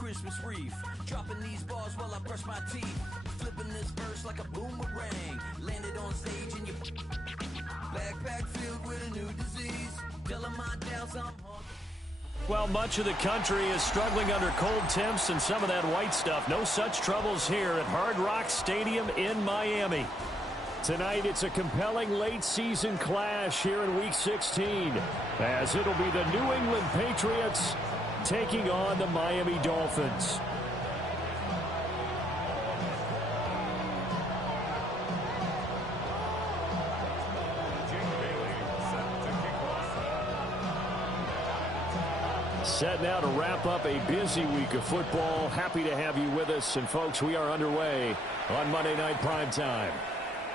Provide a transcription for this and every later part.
Christmas wreath. Dropping these bars while I brush my teeth. Flipping this verse like a boomerang. Landed on stage in your backpack filled with a new disease. Telling my doubts I'm hungry. Well, much of the country is struggling under cold temps and some of that white stuff. No such troubles here at Hard Rock Stadium in Miami. Tonight, it's a compelling late-season clash here in Week 16, as it'll be the New England Patriots taking on the Miami Dolphins. Set now to wrap up a busy week of football. Happy to have you with us. And, folks, we are underway on Monday Night Primetime.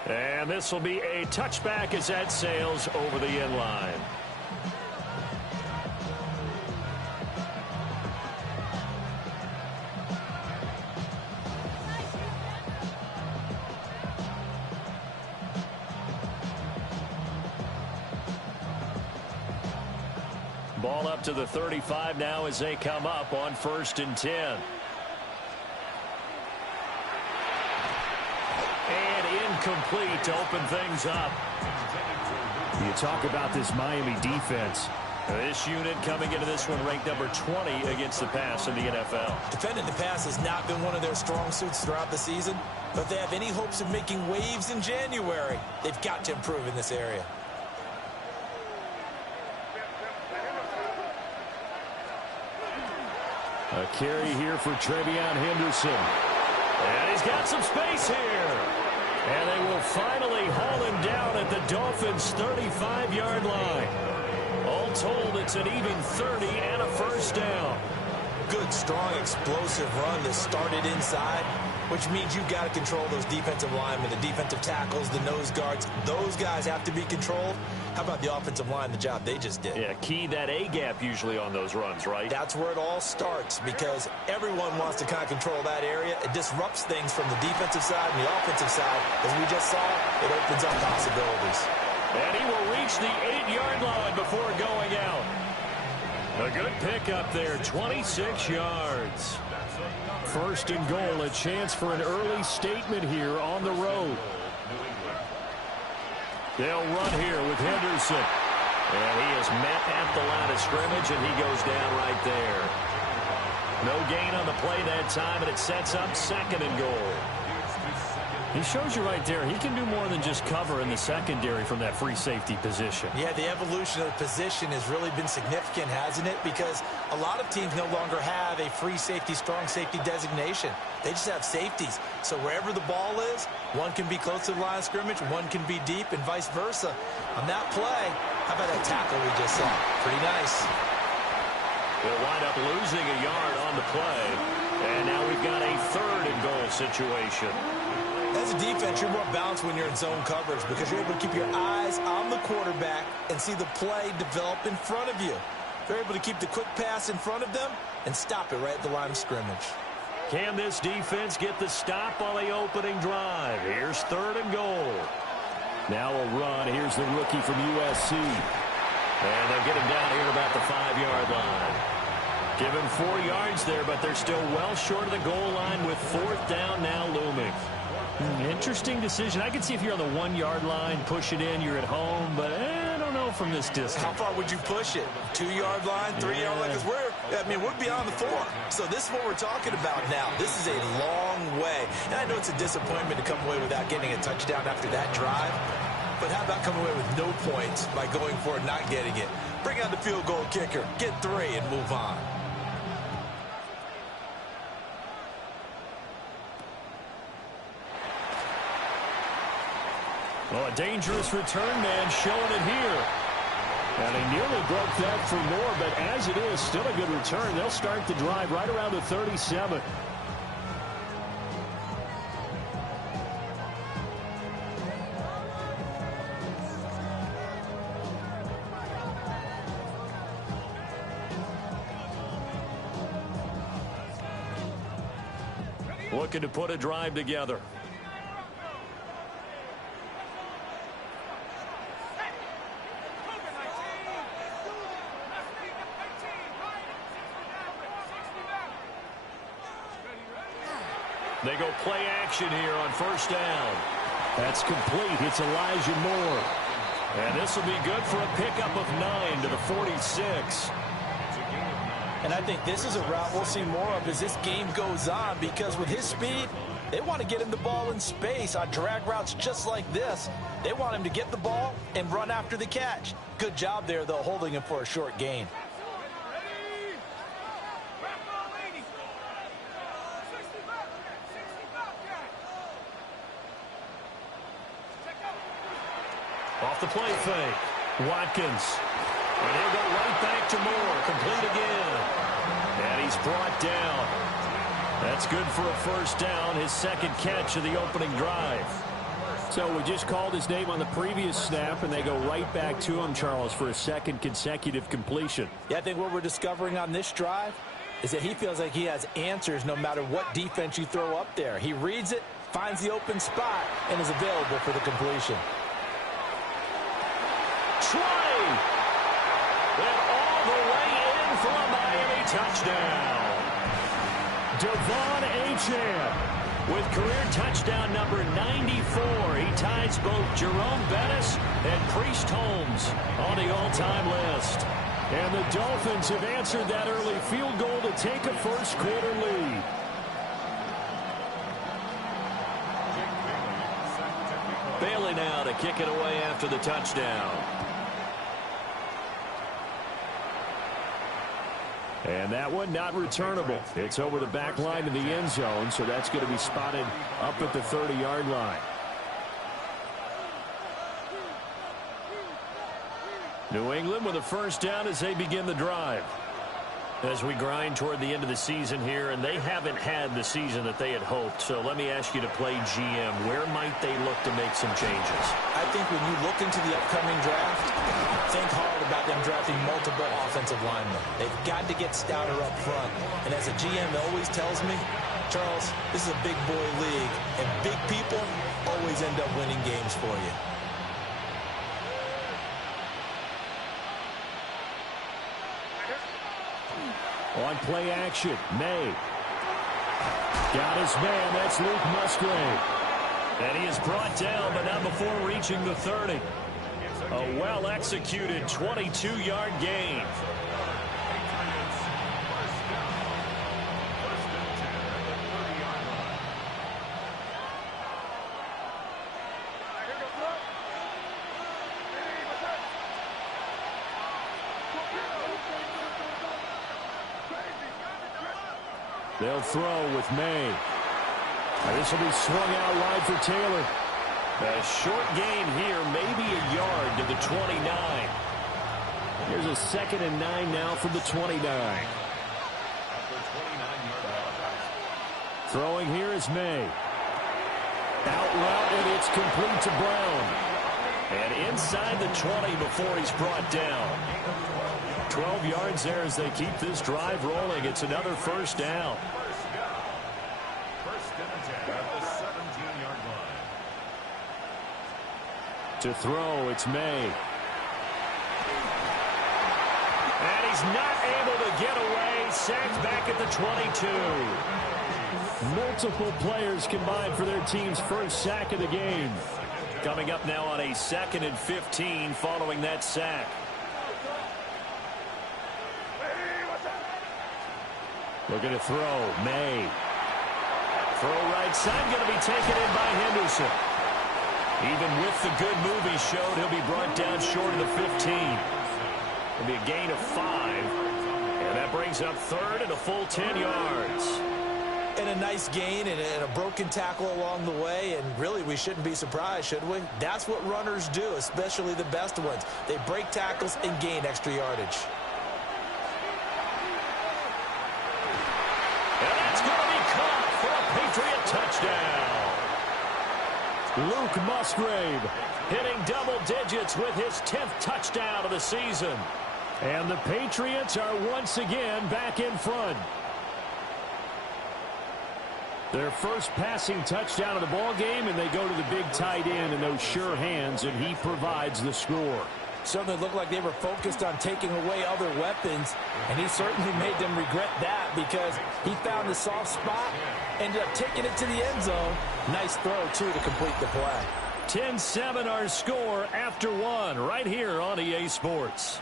And this will be a touchback as that sails over the end line. Ball up to the 35 now as they come up on 1st and 10. And incomplete to open things up. You talk about this Miami defense. This unit coming into this one ranked number 20 against the pass in the NFL. Defending the pass has not been one of their strong suits throughout the season, but if they have any hopes of making waves in January, they've got to improve in this area. A carry here for Trevion Henderson. And he's got some space here. And they will finally haul him down at the Dolphins' 35-yard line. All told, it's an even 30 and a first down. Good, strong, explosive run that started inside, which means you've got to control those defensive linemen, the defensive tackles, the nose guards. Those guys have to be controlled. How about the offensive line, the job they just did? Yeah, key that A-gap usually on those runs, right? That's where it all starts, because everyone wants to kind of control that area. It disrupts things from the defensive side and the offensive side. As we just saw, it opens up possibilities. And he will reach the 8-yard line before going out. A good pickup there, 26 yards. 1st and goal, a chance for an early statement here on the road. They'll run here with Henderson. And he is met at the line of scrimmage, and he goes down right there. No gain on the play that time, and it sets up 2nd and goal. He shows you right there, he can do more than just cover in the secondary from that free safety position. Yeah, the evolution of the position has really been significant, hasn't it? Because a lot of teams no longer have a free safety, strong safety designation. They just have safeties. So wherever the ball is, one can be close to the line of scrimmage, one can be deep, and vice versa. On that play, how about that tackle we just saw? Pretty nice. They'll wind up losing a yard on the play. And now we've got a 3rd and goal situation. As a defense, you're more balanced when you're in zone coverage because you're able to keep your eyes on the quarterback and see the play develop in front of you. You're able to keep the quick pass in front of them and stop it right at the line of scrimmage. Can this defense get the stop on the opening drive? Here's 3rd and goal. Now a run. Here's the rookie from USC. And they'll get him down here about the 5-yard line. Give him 4 yards there, but they're still well short of the goal line with 4th down now looming. Interesting decision. I can see if you're on the 1-yard line, push it in, you're at home, but I don't know from this distance. How far would you push it? 2-yard line, 3-yard line? Because we're beyond the 4. So this is what we're talking about now. This is a long way. And I know it's a disappointment to come away without getting a touchdown after that drive. But how about coming away with no points by going for it, not getting it? Bring out the field goal kicker, get 3, and move on. Well, a dangerous return man showing it here. And he nearly broke that for more, but as it is, still a good return. They'll start the drive right around the 37. Looking to put a drive together. They go play action here on first down. That's complete. It's Elijah Moore. And this will be good for a pickup of 9 to the 46. And I think this is a route we'll see more of as this game goes on, because with his speed, they want to get him the ball in space on drag routes just like this. They want him to get the ball and run after the catch. Good job there, though, holding him for a short gain. Off the play fake, Watkins. And he'll go right back to Moore. Complete again. And he's brought down. That's good for a first down, his second catch of the opening drive. So we just called his name on the previous snap, and they go right back to him, Charles, for a second consecutive completion. Yeah, I think what we're discovering on this drive is that he feels like he has answers no matter what defense you throw up there. He reads it, finds the open spot, and is available for the completion. Trey! And all the way in for a Miami touchdown. Devon Achane with career touchdown number 94. He ties both Jerome Bettis and Priest Holmes on the all-time list. And the Dolphins have answered that early field goal to take a first-quarter lead. Bailey now to kick it away after the touchdown. And that one not returnable. It's over the back line of the end zone, so that's going to be spotted up at the 30-yard line. New England with a first down as they begin the drive. As we grind toward the end of the season here, and they haven't had the season that they had hoped. So let me ask you to play GM. Where might they look to make some changes? I think when you look into the upcoming draft, think hard about them drafting multiple offensive linemen. They've got to get stouter up front. And as a GM always tells me, Charles, this is a big boy league, and big people always end up winning games for you. On play action, May. Got his man, that's Luke Musgrave. And he is brought down, but not before reaching the 30. A well-executed 22-yard gain. They'll throw with May. This will be swung out wide for Taylor. A short gain here, maybe a yard to the 29. Here's a 2nd and 9 now from the 29. Throwing here is May. Out route, and it's complete to Brown. And inside the 20 before he's brought down. 12 yards there as they keep this drive rolling. It's another first down. To throw, it's May. And he's not able to get away. Sacked back at the 22. Multiple players combined for their team's first sack of the game. Coming up now on a 2nd and 15 following that sack. Looking to throw, May. Throw right side, going to be taken in by Henderson. Even with the good move he showed, he'll be brought down short of the 15. It'll be a gain of 5. And that brings up 3rd and a full 10 yards. And a nice gain and a broken tackle along the way. And really, we shouldn't be surprised, should we? That's what runners do, especially the best ones. They break tackles and gain extra yardage. And that's going to be caught for a Patriot touchdown. Luke Musgrave hitting double digits with his 10th touchdown of the season. And the Patriots are once again back in front. Their first passing touchdown of the ball game, and they go to the big tight end in those sure hands, and he provides the score. Certainly looked like they were focused on taking away other weapons, and he certainly made them regret that because he found the soft spot, ended up taking it to the end zone. Nice throw, too, to complete the play. 10-7 our score after one right here on EA Sports.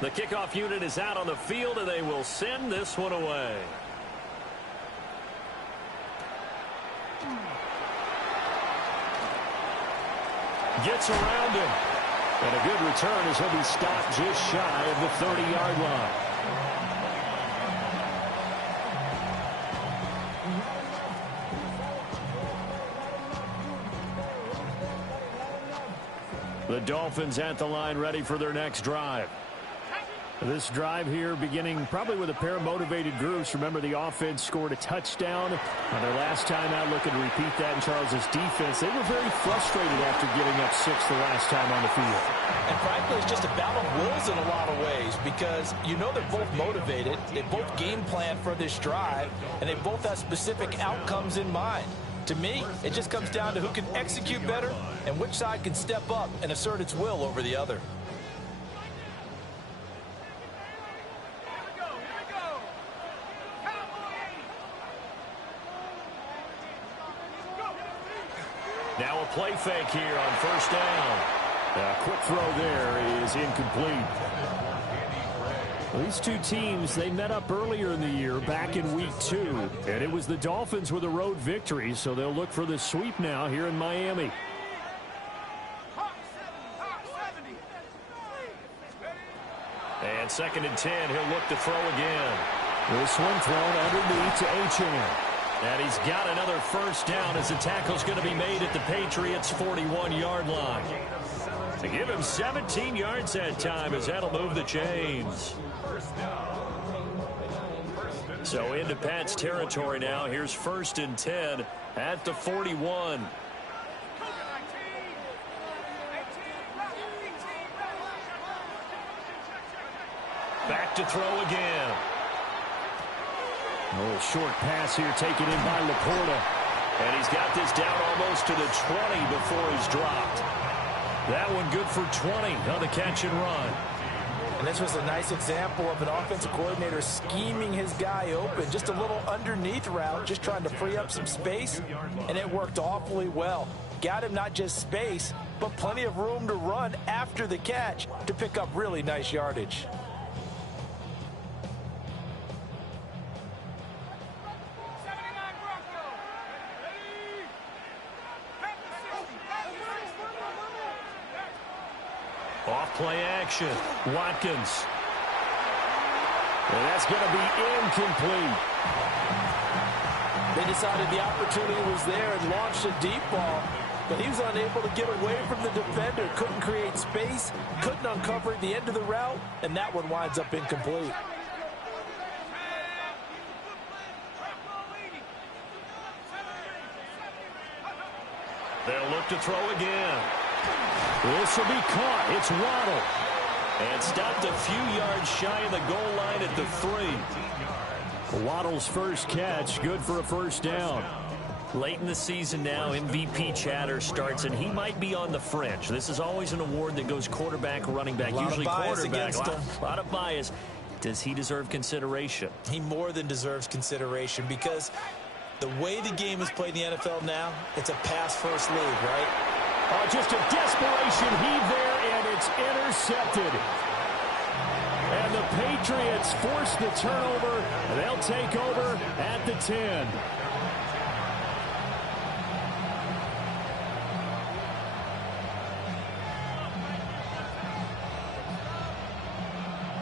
The kickoff unit is out on the field, and they will send this one away. Gets around him. And a good return as he'll be stopped just shy of the 30-yard line. The Dolphins at the line ready for their next drive. This drive here beginning probably with a pair of motivated groups. Remember, the offense scored a touchdown on their last time out. Looking to repeat that in Charles's defense. They were very frustrated after giving up 6 the last time on the field. And frankly, it's just a battle of wills in a lot of ways because you know they're both motivated. They both game plan for this drive, and they both have specific outcomes in mind. To me, it just comes down to who can execute better and which side can step up and assert its will over the other. Now a play fake here on first down. A quick throw there is incomplete. These two teams, they met up earlier in the year, back in week 2. And it was the Dolphins with a road victory, so they'll look for the sweep now here in Miami. And 2nd and 10, he'll look to throw again. This one thrown underneath to Achane. And he's got another first down as the tackle's going to be made at the Patriots' 41-yard line. To give him 17 yards that time as that'll move the chains. So into Pat's territory now. Here's 1st and 10 at the 41. Back to throw again. A little short pass here taken in by Laporta. And he's got this down almost to the 20 before he's dropped. That one good for 20 on the catch and run. And this was a nice example of an offensive coordinator scheming his guy open. Just a little underneath route, just trying to free up some space. And it worked awfully well. Got him not just space, but plenty of room to run after the catch to pick up really nice yardage. Off-play action. Watkins. And that's going to be incomplete. They decided the opportunity was there and launched a deep ball, but he was unable to get away from the defender. Couldn't create space, couldn't uncover the end of the route, and that one winds up incomplete. They'll look to throw again. This will be caught. It's Waddle. And stopped a few yards shy of the goal line at the 3. Waddle's first catch, good for a first down. Late in the season now, MVP chatter starts, and he might be on the fringe. This is always an award that goes quarterback, running back, usually quarterback. A lot of bias. Does he deserve consideration? He more than deserves consideration because the way the game is played in the NFL now, it's a pass-first league, right? Oh, just a desperation heave there, and it's intercepted. And the Patriots force the turnover. They'll take over at the 10.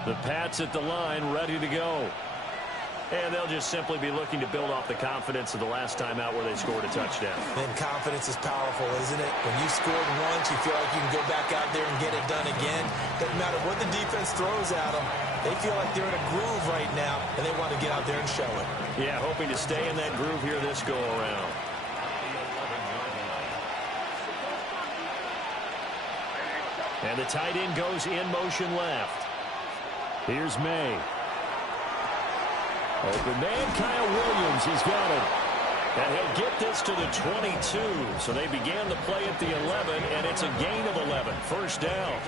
The Pats at the line, ready to go. And they'll just simply be looking to build off the confidence of the last time out where they scored a touchdown. And confidence is powerful, isn't it? When you scored once, you feel like you can go back out there and get it done again. Doesn't matter what the defense throws at them. They feel like they're in a groove right now, and they want to get out there and show it. Yeah, hoping to stay in that groove here this go-around. And the tight end goes in motion left. Here's May. Open man, Kyle Williams. He's got it. And he'll get this to the 22. So they began the play at the 11, and it's a gain of 11. First down.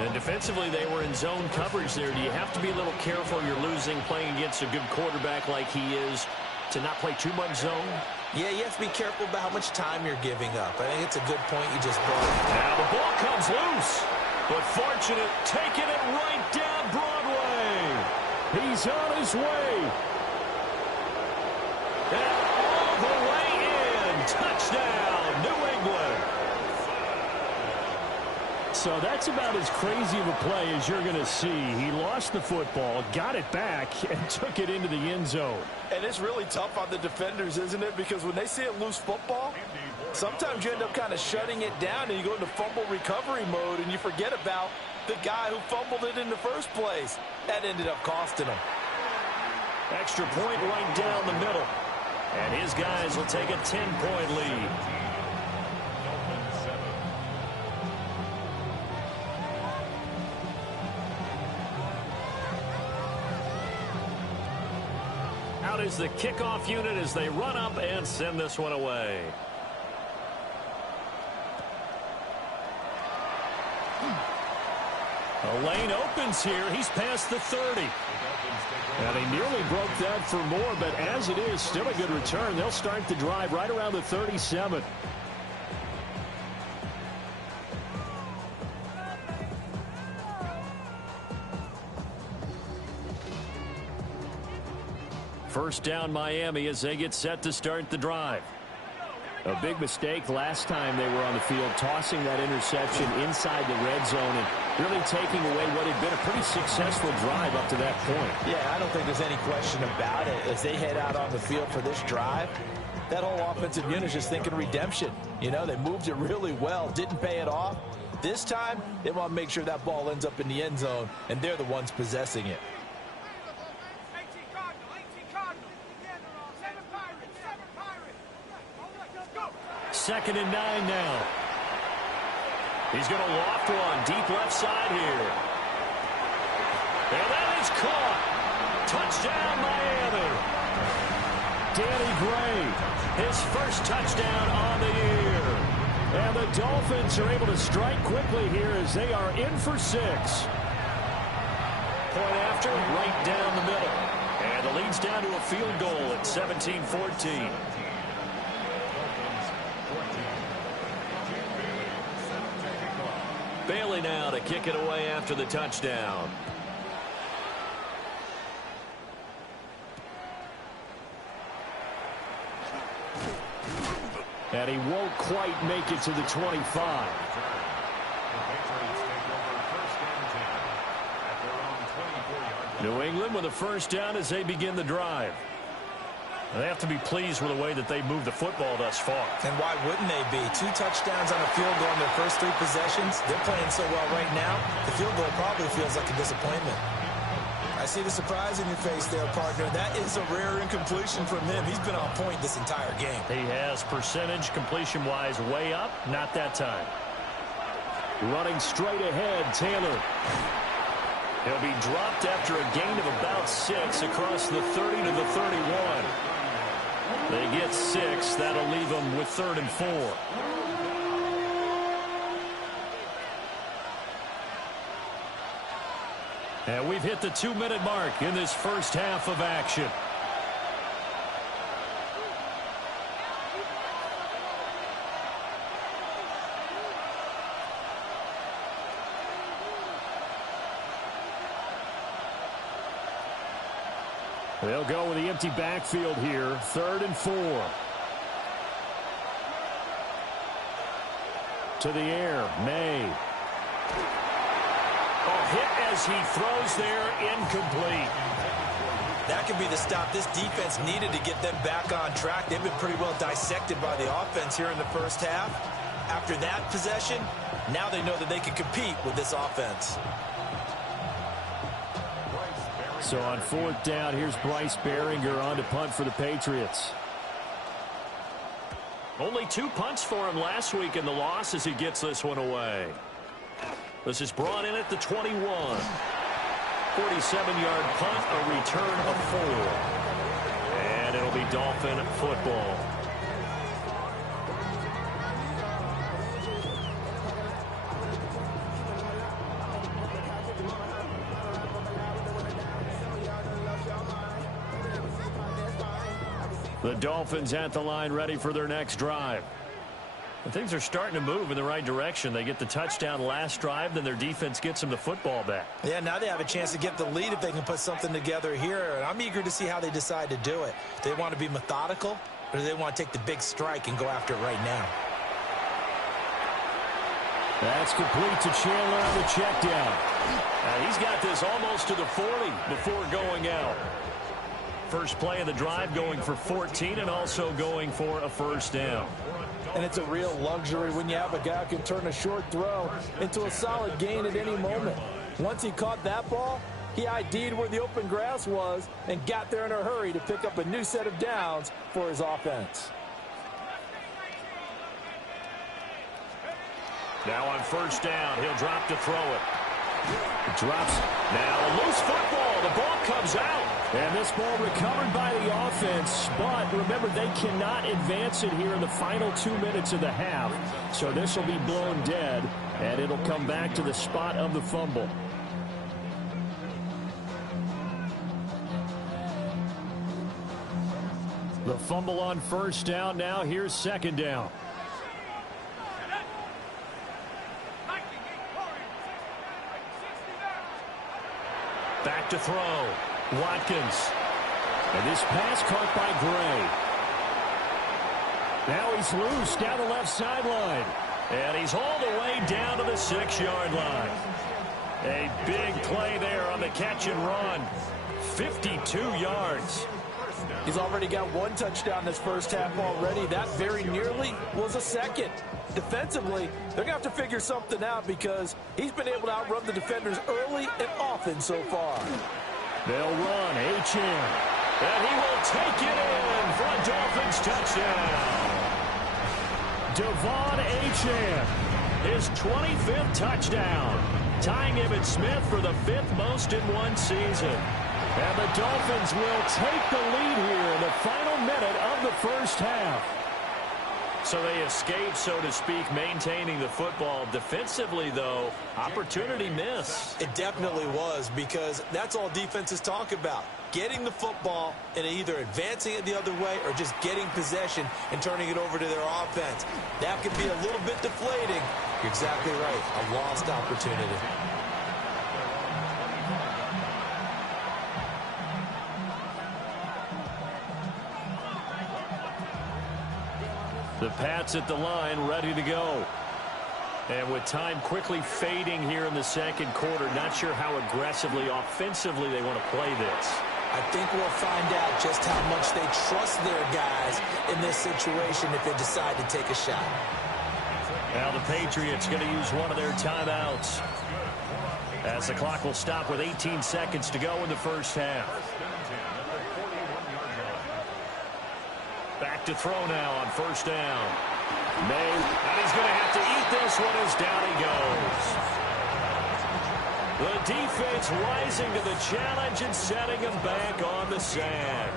And defensively, they were in zone coverage there. Do you have to be a little careful? You're losing playing against a good quarterback like he is to not play too much zone? Yeah, you have to be careful about how much time you're giving up. I think it's a good point you just brought up. Now the ball comes loose. But fortunate, taking it right down Broadway. He's on his way. And all the way in. Touchdown, New England. So that's about as crazy of a play as you're going to see. He lost the football, got it back, and took it into the end zone. And it's really tough on the defenders, isn't it? Because when they see a loose football, sometimes you end up kind of shutting it down and you go into fumble recovery mode and you forget about the guy who fumbled it in the first place. That ended up costing him. Extra point right down the middle. And his guys will take a 10-point lead. Out is the kickoff unit as they run up and send this one away. A lane opens here. He's past the 30. And he nearly broke that for more, but as it is, still a good return. They'll start the drive right around the 37. First down Miami as they get set to start the drive. A big mistake last time they were on the field, tossing that interception inside the red zone and really taking away what had been a pretty successful drive up to that point. Yeah, I don't think there's any question about it. As they head out on the field for this drive, that whole offensive unit is just thinking redemption. You know, they moved it really well, didn't pay it off. This time, they want to make sure that ball ends up in the end zone, and they're the ones possessing it. Second and 9 now. He's going to loft one deep left side here. And that is caught. Touchdown, Miami. Danny Gray, His first touchdown on the year. and the Dolphins are able to strike quickly here as they are in for 6. Point after, right down the middle. And the lead's down to a field goal at 17-14. Bailey now to kick it away after the touchdown. And he won't quite make it to the 25. New England with a first down as they begin the drive. They have to be pleased with the way that they moved the football thus far. And why wouldn't they be? 2 touchdowns on a field goal in their first 3 possessions. They're playing so well right now, the field goal probably feels like a disappointment. I see the surprise in your face there, partner. That is a rare incompletion from him. He's been on point this entire game. He has percentage completion-wise way up. Not that time. Running straight ahead, Taylor. He'll be dropped after a gain of about 6 across the 30 to the 31. They get 6. That'll leave them with 3rd and 4. And we've hit the 2-minute mark in this first half of action. They'll go with the empty backfield here. 3rd and 4. To the air, May. Oh, hit as he throws there, incomplete. That could be the stop this defense needed to get them back on track. They've been pretty well dissected by the offense here in the first half. After that possession, now they know that they can compete with this offense. So on 4th down, here's Bryce Behringer on to punt for the Patriots. Only 2 punts for him last week in the loss as he gets this one away. This is brought in at the 21. 47-yard punt, a return of 4. And it'll be Dolphin football. The Dolphins at the line, ready for their next drive. And things are starting to move in the right direction. They get the touchdown last drive, then their defense gets them the football back. Yeah, now they have a chance to get the lead if they can put something together here. And I'm eager to see how they decide to do it. Do they want to be methodical, or do they want to take the big strike and go after it right now? That's complete to Chandler on the check down. He's got this almost to the 40 before going out. First play of the drive going for 14 and also going for a first down. And it's a real luxury when you have a guy who can turn a short throw into a solid gain at any moment. Once he caught that ball, he ID'd where the open grass was and got there in a hurry to pick up a new set of downs for his offense. Now on first down, he'll drop to throw it. Drops. Now a loose football. The ball comes out. And this ball recovered by the offense. But remember, they cannot advance it here in the final 2 minutes of the half. So this will be blown dead. And it'll come back to the spot of the fumble. The fumble on first down. Now here's second down. Back to throw. Watkins. And this pass caught by Gray. Now he's loose down the left sideline. And he's hauled away down to the 6-yard line. A big play there on the catch and run. 52 yards. He's already got one touchdown this first half already. That very nearly was a second. Defensively, they're going to have to figure something out because he's been able to outrun the defenders early and often so far. They'll run. Achane. And he will take it in for a Dolphins touchdown. Devon Achane, his 25th touchdown, tying Emmitt Smith for the 5th most in one season. And the Dolphins will take the lead here in the final minute of the first half. So they escape, so to speak, maintaining the football. Defensively, though, opportunity miss. It definitely was, because that's all defenses talk about. Getting the football and either advancing it the other way or just getting possession and turning it over to their offense. That could be a little bit deflating. You're exactly right. A lost opportunity. The Pats at the line, ready to go. And with time quickly fading here in the second quarter, not sure how aggressively, offensively they want to play this. I think we'll find out just how much they trust their guys in this situation if they decide to take a shot. Now the Patriots going to use one of their timeouts, as the clock will stop with 18 seconds to go in the first half. Back to throw now on first down. May, and he's going to have to eat this one as down he goes. The defense rising to the challenge and setting him back on the sack.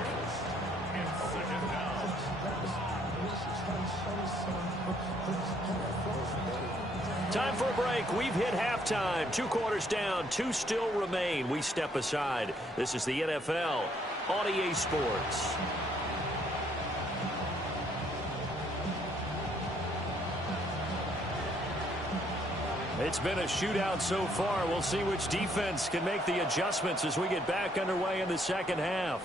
Time for a break. We've hit halftime. 2 quarters down. 2 still remain. We step aside. This is the NFL on EA Sports. It's been a shootout so far. We'll see which defense can make the adjustments as we get back underway in the second half.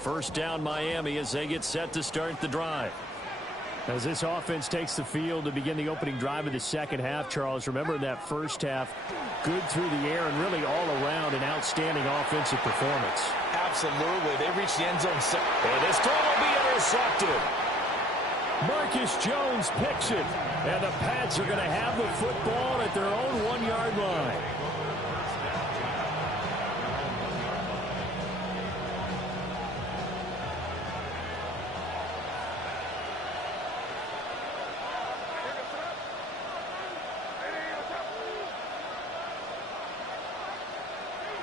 First down Miami as they get set to start the drive. As this offense takes the field to begin the opening drive of the second half, Charles, remember in that first half, good through the air and really all around an outstanding offensive performance. Absolutely. They reached the end zone. And this throw will be intercepted. Marcus Jones picks it. And the Pats are going to have the football at their own 1-yard line.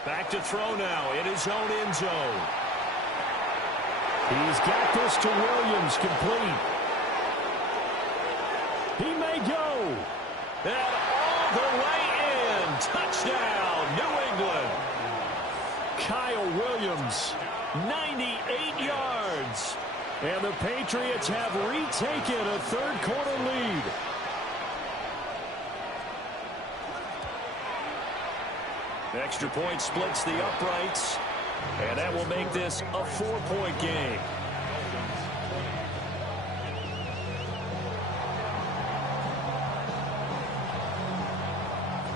Back to throw now in his own end zone. He's got this to Williams, complete. He may go. And all the way in. Touchdown, New England. Kyle Williams, 98 yards. And the Patriots have retaken a third-quarter lead. Extra point splits the uprights, and that will make this a 4-point game.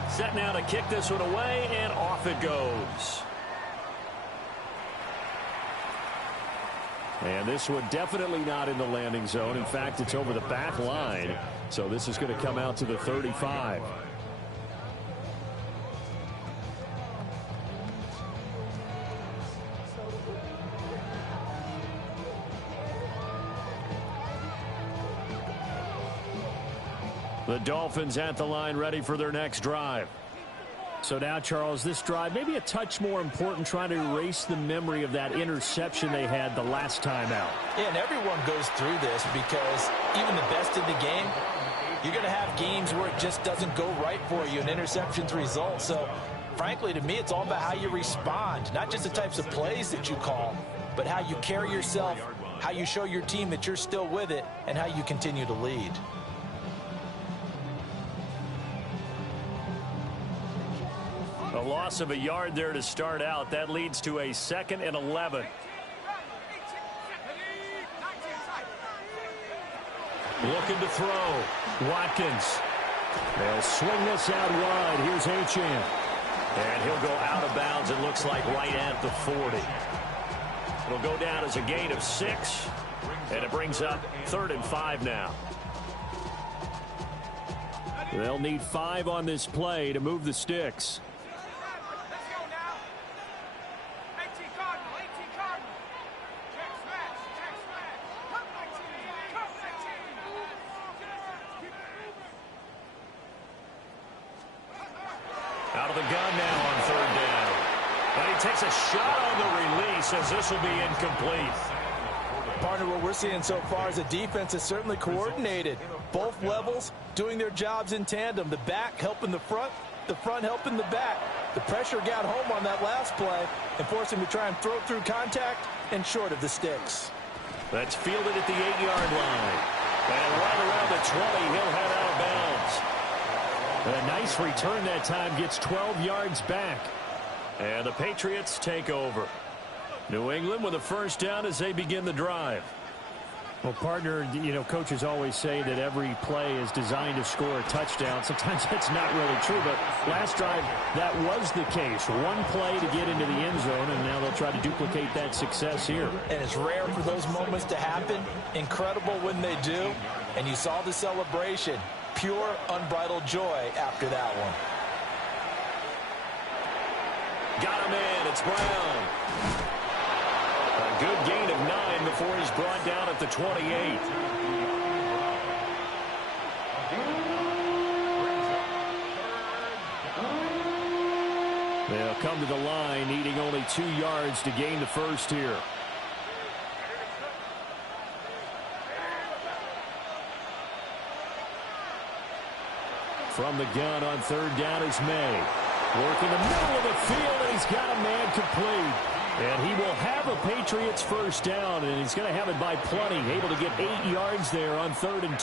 Set now to kick this one away, and off it goes. And this one definitely not in the landing zone. In fact, it's over the back line. So this is going to come out to the 35. The Dolphins at the line, ready for their next drive. So now, Charles, this drive maybe a touch more important, trying to erase the memory of that interception they had the last time out. Yeah, and everyone goes through this because even the best in the game, you're going to have games where it just doesn't go right for you, and interceptions result. So, frankly, to me, it's all about how you respond, not just the types of plays that you call, but how you carry yourself, how you show your team that you're still with it, and how you continue to lead. A loss of a yard there to start out. That leads to a 2nd and 11. Looking to throw. Watkins. They'll swing this out wide. Here's Achane. And he'll go out of bounds, it looks like, right at the 40. It'll go down as a gain of 6. And it brings up 3rd and 5 now. They'll need 5 on this play to move the sticks. Out of the gun now on 3rd down. And he takes a shot on the release as this will be incomplete. Partner, what we're seeing so far is the defense is certainly coordinated. Both levels doing their jobs in tandem. The back helping the front helping the back. The pressure got home on that last play and forced him to try and throw through contact and short of the sticks. That's fielded at the 8-yard line. And right around the 20, he'll head out of bounds. A nice return that time, gets 12 yards back. And the Patriots take over. New England with a 1st down as they begin the drive. Well, partner, you know, coaches always say that every play is designed to score a touchdown. Sometimes that's not really true, but last drive, that was the case. One play to get into the end zone, and now they'll try to duplicate that success here. And it's rare for those moments to happen. Incredible when they do. And you saw the celebration. Pure, unbridled joy after that one. Got him in. It's Brown. A good gain of 9 before he's brought down at the 28. They'll come to the line, needing only 2 yards to gain the 1st here. From the gun on 3rd down is May. Working the middle of the field, and he's got a man complete. And he will have a Patriots 1st down, and he's going to have it by plenty. Able to get 8 yards there on 3rd and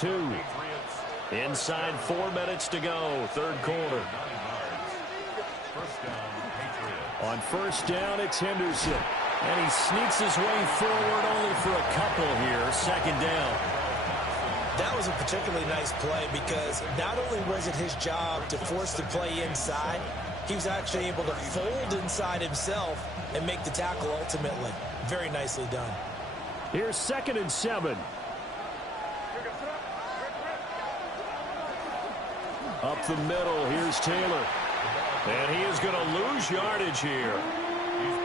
2. Inside 4 minutes to go, 3rd quarter. On 1st down, it's Henderson. And he sneaks his way forward only for a couple here. 2nd down. That was a particularly nice play because not only was it his job to force the play inside, he was actually able to fold inside himself and make the tackle ultimately. Very nicely done. Here's 2nd and 7. Up the middle, here's Taylor. And he is going to lose yardage here.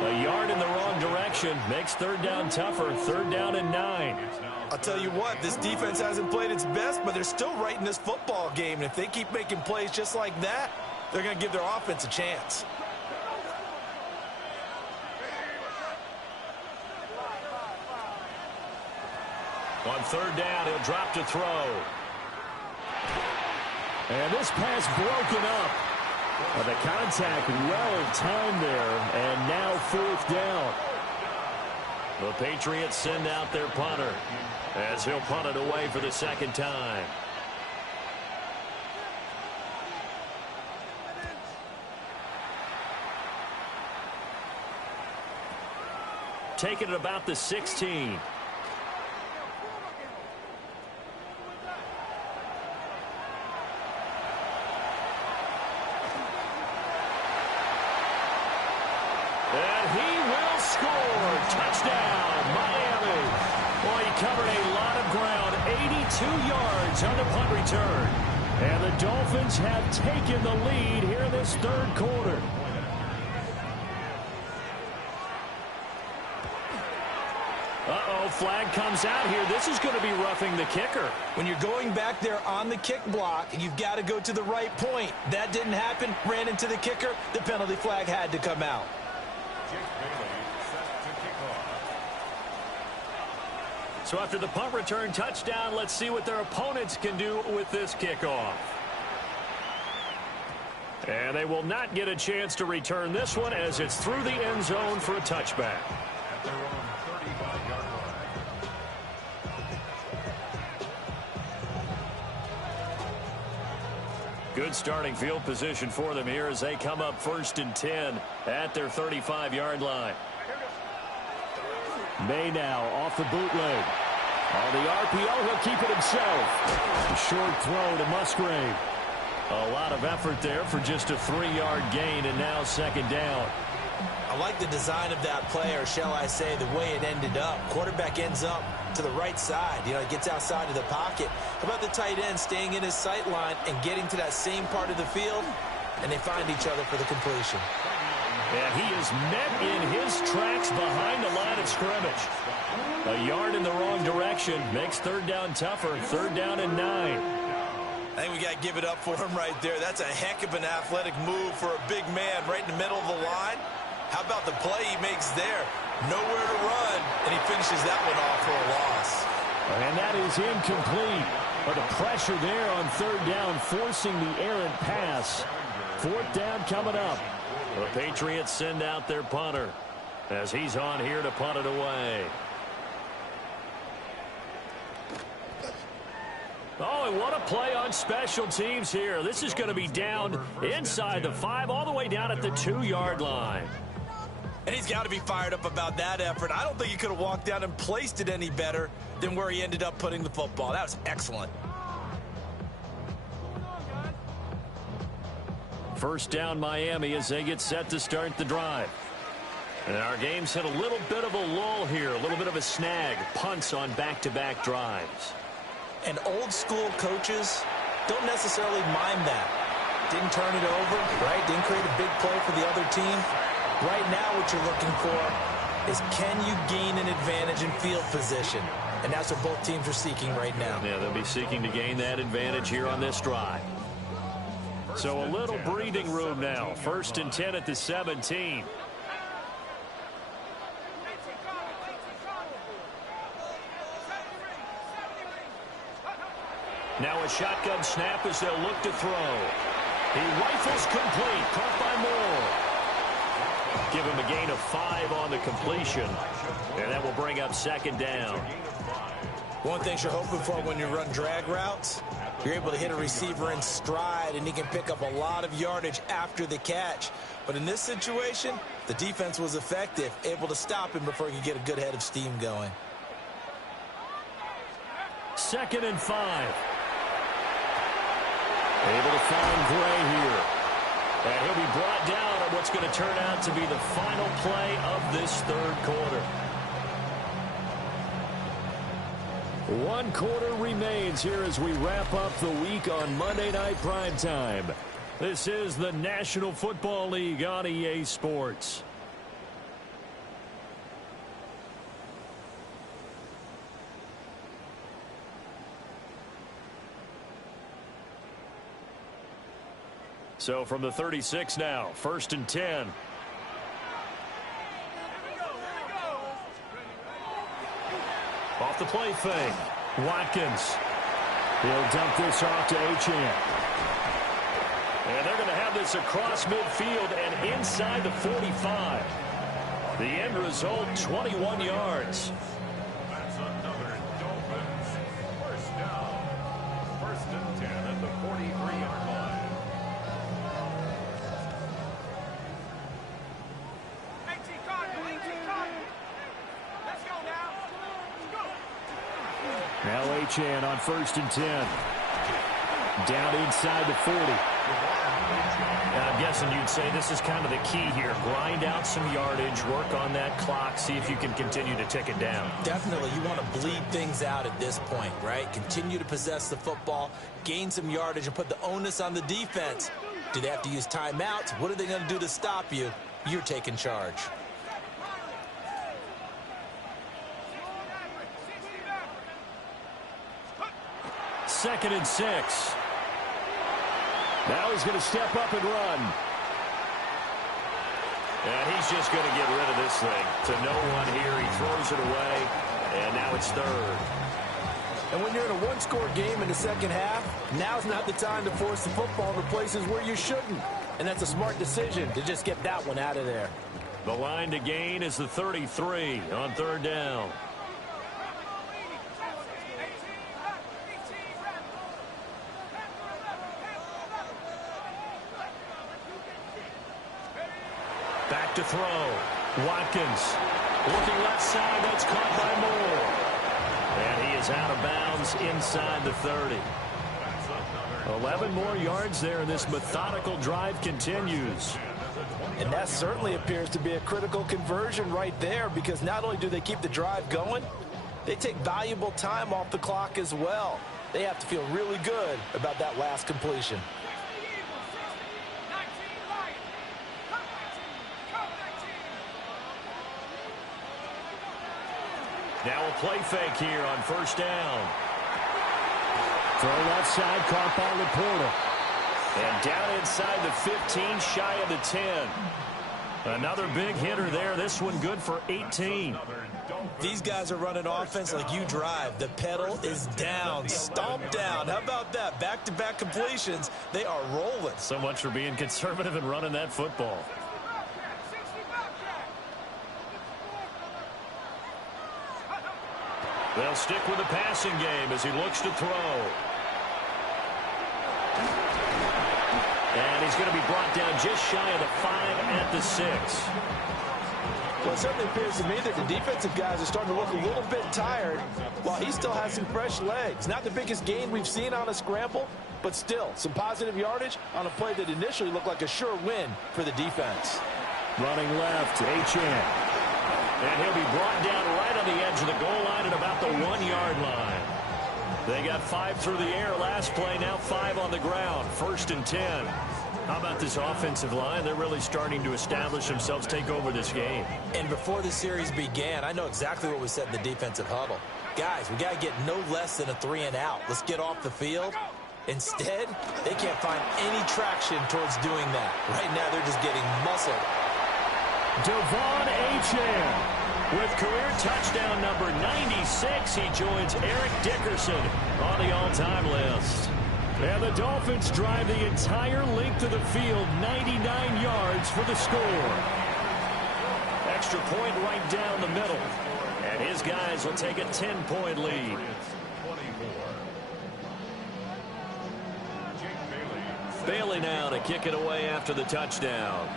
A yard in the wrong direction makes third down tougher. Third down and 9. I'll tell you what, this defense hasn't played its best, but they're still right in this football game. And if they keep making plays just like that, they're going to give their offense a chance. On third down, he'll drop to throw. And this pass broken up. The contact well timed there, and now fourth down. The Patriots send out their punter as he'll punt it away for the second time. Taking it about the 16. And he will score. Touchdown, Miami. Well, he covered a lot of ground, 82 yards on the punt return. And the Dolphins have taken the lead here in this third quarter. Uh-oh, flag comes out here. This is going to be roughing the kicker. When you're going back there on the kick block, you've got to go to the right point. That didn't happen. Ran into the kicker. The penalty flag had to come out. So after the punt return touchdown, let's see what their opponents can do with this kickoff. And they will not get a chance to return this one as it's through the end zone for a touchback. Good starting field position for them here as they come up 1st and 10 at their 35-yard line. May now off the bootleg. On the RPO, he'll keep it himself. A short throw to Musgrave. A lot of effort there for just a 3-yard gain, and now second down. I like the design of that play, or shall I say the way it ended up. Quarterback ends up to the right side. You know, he gets outside of the pocket. How about the tight end staying in his sight line and getting to that same part of the field, and they find each other for the completion. And he is met in his tracks behind the line of scrimmage. A yard in the wrong direction makes third down tougher. Third down and 9. I think we got to give it up for him right there. That's a heck of an athletic move for a big man right in the middle of the line. How about the play he makes there? Nowhere to run, and he finishes that one off for a loss. And that is incomplete. But the pressure there on third down, forcing the errant pass. Fourth down coming up. The Patriots send out their punter as he's on here to punt it away. Oh, and what a play on special teams here. This is going to be down inside the 5, all the way down at the 2-yard line. And he's got to be fired up about that effort. I don't think he could have walked down and placed it any better than where he ended up putting the football. That was excellent. First down Miami as they get set to start the drive. And our game's hit a little bit of a lull here, a little bit of a snag. Punts on back-to-back drives. And old school coaches don't necessarily mind that. Didn't turn it over, right? Didn't create a big play for the other team. Right now what you're looking for is, can you gain an advantage in field position? And that's what both teams are seeking right now. Yeah, they'll be seeking to gain that advantage here on this drive. So a little breathing room now. 1st and 10 at the 17. Now a shotgun snap as they'll look to throw. He rifles complete, caught by Moore. Give him a gain of 5 on the completion, and that will bring up second down. One thing you're hoping for when you run drag routes, you're able to hit a receiver in stride, and he can pick up a lot of yardage after the catch. But in this situation, the defense was effective, able to stop him before he could get a good head of steam going. 2nd and 5. Able to find Gray here. And he'll be brought down on what's going to turn out to be the final play of this third quarter. One quarter remains here as we wrap up the week on Monday Night Primetime. This is the National Football League on EA Sports. So from the 36 now, 1st and 10. Off the play fake. Watkins. He'll dump this off to Achane. And they're going to have this across midfield and inside the 45. The end result, 21 yards. That's another Dolphins first down. 1st and 10 at the 43-yard line. Now Achane on 1st and 10. Down inside the 40. I'm guessing you'd say this is kind of the key here. Grind out some yardage, work on that clock, see if you can continue to tick it down. Definitely, you want to bleed things out at this point, right? Continue to possess the football, gain some yardage, and put the onus on the defense. Do they have to use timeouts? What are they going to do to stop you? You're taking charge. 2nd and 6. Now he's going to step up and run. And he's just going to get rid of this thing. To no one here. He throws it away. And now it's 3rd. And when you're in a one-score game in the second half, now's not the time to force the football to places where you shouldn't. And that's a smart decision to just get that one out of there. The line to gain is the 33 on 3rd down. Back to throw. Watkins. Looking left side. That's caught by Moore. And he is out of bounds inside the 30. 11 more yards there, and this methodical drive continues. And that certainly appears to be a critical conversion right there, because not only do they keep the drive going, they take valuable time off the clock as well. They have to feel really good about that last completion. Now a play fake here on 1st down. Throw left side, caught by Laporta. And down inside the 15, shy of the 10. Another big hitter there. This one good for 18. These guys are running offense like you drive. The pedal is down, stomped down. How about that? Back-to-back completions. They are rolling. So much for being conservative and running that football. They'll stick with the passing game as he looks to throw. And he's going to be brought down just shy of the 5 at the 6. Well, it certainly appears to me that the defensive guys are starting to look a little bit tired while he still has some fresh legs. Not the biggest gain we've seen on a scramble, but still some positive yardage on a play that initially looked like a sure win for the defense. Running left, Achane. And he'll be brought down right on the edge of the goal line at about the 1-yard line. They got 5 through the air last play, now 5 on the ground. 1st and 10. How about this offensive line? They're really starting to establish themselves, take over this game. And before the series began, I know exactly what we said in the defensive huddle. Guys, we got to get no less than a 3 and out. Let's get off the field. Instead, they can't find any traction towards doing that. Right now, they're just getting muscled. Devon Achane. With career touchdown number 96, he joins Eric Dickerson on the all-time list. And the Dolphins drive the entire length of the field, 99 yards for the score. Extra point right down the middle. And his guys will take a 10-point lead. Bailey now to kick it away after the touchdown.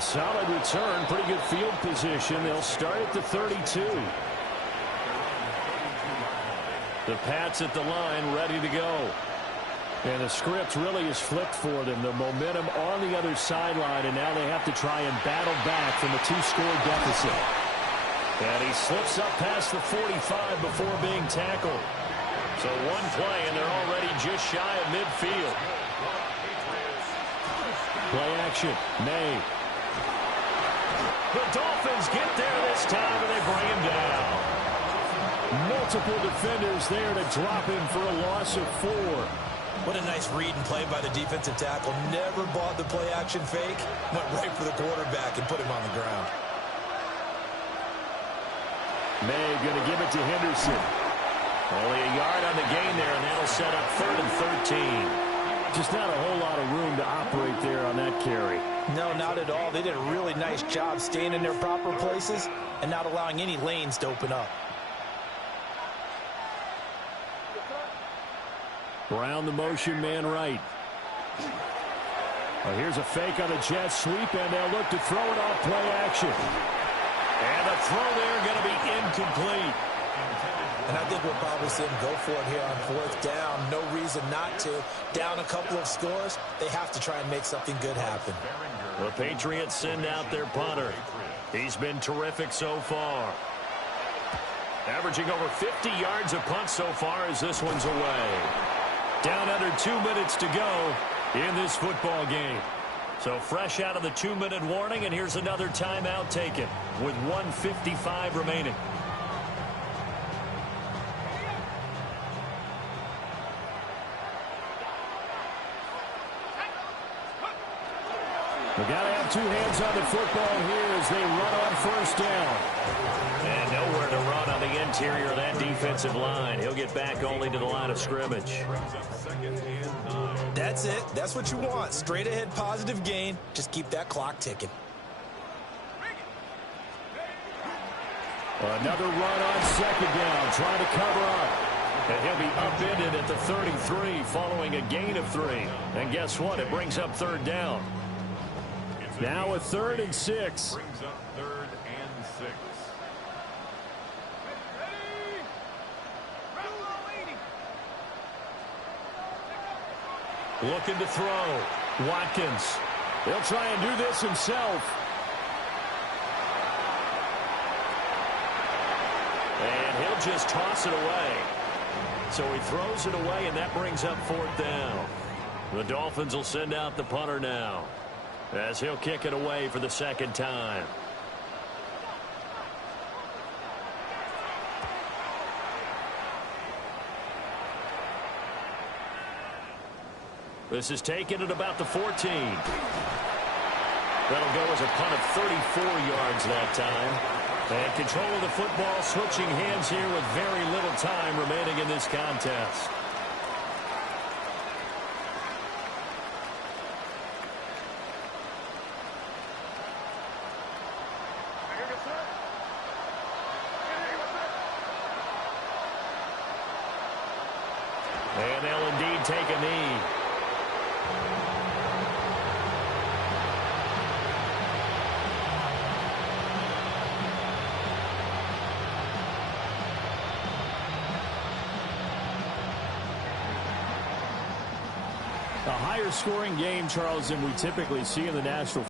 Solid return, pretty good field position. They'll start at the 32. The Pats at the line, ready to go. And the script really is flipped for them. The momentum on the other sideline, and now they have to try and battle back from a 2-score deficit. And he slips up past the 45 before being tackled. So one play, and they're already just shy of midfield. Play action. May. The Dolphins get there this time, and they bring him down. Multiple defenders there to drop him for a loss of 4. What a nice read and play by the defensive tackle. Never bought the play action fake. Went right for the quarterback and put him on the ground. May going to give it to Henderson. Only a yard on the gain there, and that'll set up 3rd and 13. Just not a whole lot of room to operate there on that carry. No, not at all. They did a really nice job staying in their proper places and not allowing any lanes to open up. Brown the motion man right. Well, here's a fake on the jet sweep, and they'll look to throw it off play action. And the throw there going to be incomplete. And I think we'll probably see him go for it here on 4th down. No reason not to. Down a couple of scores, they have to try and make something good happen. The Patriots send out their punter. He's been terrific so far. Averaging over 50 yards a punt so far as this one's away. Down under 2 minutes to go in this football game. So fresh out of the 2-minute warning, and here's another timeout taken with 1:55 remaining. They got to have 2 hands on the football here as they run on 1st down. And nowhere to run on the interior of that defensive line. He'll get back only to the line of scrimmage. That's it. That's what you want. Straight ahead positive gain. Just keep that clock ticking. Another run on 2nd down, trying to cover up. And he'll be upended at the 33 following a gain of 3. And guess what? It brings up 3rd down. Now a 3rd and 6. Brings up 3rd and 6. Looking to throw. Watkins. He'll try and do this himself. And he'll just toss it away. So he throws it away, and that brings up 4th down. The Dolphins will send out the punter now, as he'll kick it away for the 2nd time. This is taken at about the 14. That'll go as a punt of 34 yards that time. And control of the football switching hands here with very little time remaining in this contest. And they'll indeed take a knee. A higher scoring game, Charles, than we typically see in the National